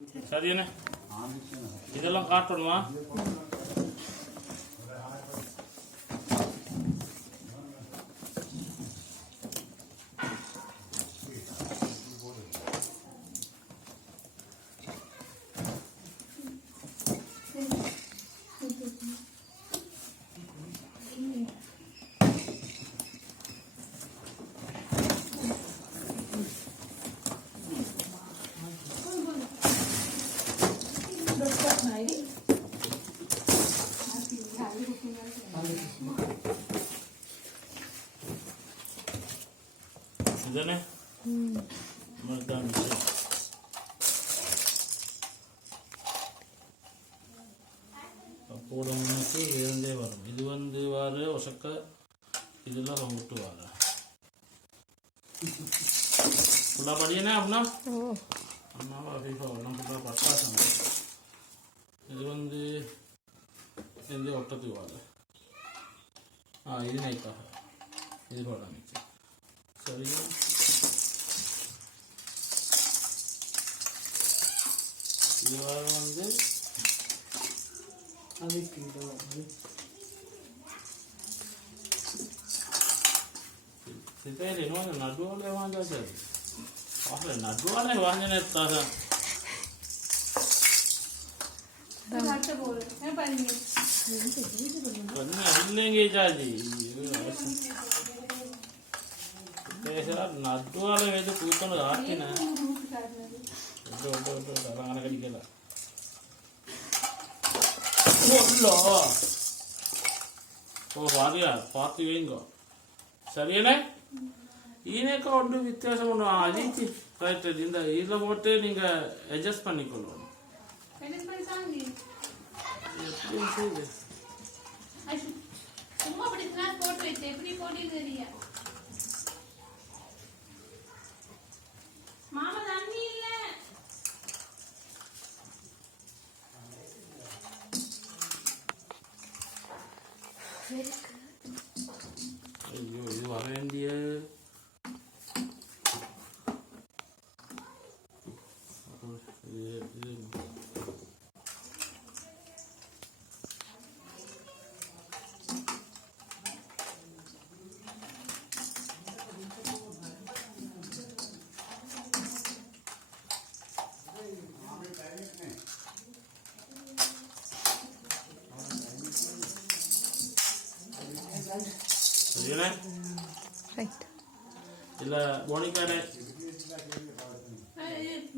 சரிண்ணே, இதெல்லாம் காட்டணுமா? இதுதானே போடணுக்கு இருந்தே வரும். இது வந்து வாரு ஒசக்க, இதெல்லாம் ரொம்பிட்டு வாரு ஃபுல்லாக படியனே அப்படின்னா அம்மாவா ஃபீஃபா வரலாம் ஃபுல்லாக பட்டாசம். இது வந்து எந்த ஒட்டத்துக்கு வாரு. இது நைக்காக இது போட ஆரம்பிச்சு. சரியா, இது வார வந்து அதுக்கு සිතේ එනවා නඩුවල වහන්නද? අහල නඩුවල වහන්නේ නැත්නම් घाटे बोल है पानी में कन्ने अल्लेंगे जाजी ऐसा नडुवल वेद कूतन राटिना ओडो रंगना कडिकेला ओल्लो ओ वारिया पाती वेंगो சரியானே. ஈனேக்க ஒன்று வித்தியாசம் ஒன்று அழிச்சு ரைட்டு. இந்த இதில் போட்டு நீங்கள் அட்ஜஸ்ட் பண்ணிக்கொள்ளணும். எப்படி செய்யுது சும்மா அப்படி போட்டு வச்சு எப்படி போட்டு தெரியா மாமா தண்ணி இல்ல. ஐயோ, இது வர வேண்டிய சரியானே. ரைட் இல்லை போனிக்கானே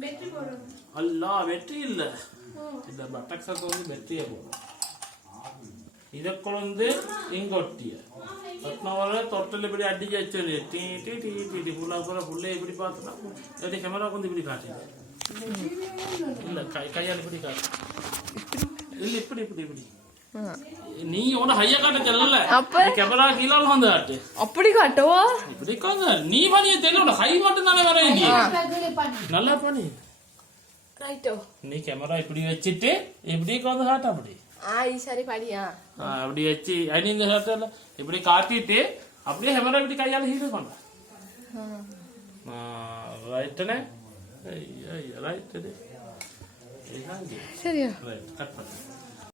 பேட்டரி போடணும். அல்ல வெற்றி இல்லை. இந்த பட்டக்ஸத்தை வந்து வெற்றியை போடும். இதற்குழந்து இங்கொட்டிய பத்மாவர தொட்டில் இப்படி அடிச்சு வச்சு tea tea tea tea tea ஃபுல்லாக பூரா ஃபுல்லே இப்படி பார்த்தோன்னா எப்படி கேமரா வந்து இப்படி காட்டுது. இல்லை கையால் இப்படி காட்டு. இல்லை இப்படி இப்படி இப்படி நீ உன ஹையா காட்ட செல்லல கேமரா கீழால வந்து காட்டு. அப்படி காட்டவா? இப்படி காங்க நீ பண்ணிய தெரியல. ஹை மட்டும் தானே வர வேண்டிய. நல்லா பண்ணி ரைட்டோ. நீ கேமரா இப்படி வச்சுட்டு இப்படி காந்து காட்ட. அப்படி சரி படியா. அப்படி வச்சு அடி இந்த காட்டல இப்படி காட்டிட்டு அப்படியே கேமரா இப்படி கையால ஹீல் பண்ண. ரைட்டனே ரைட். சரியா ரைட் கட் பண்ணு.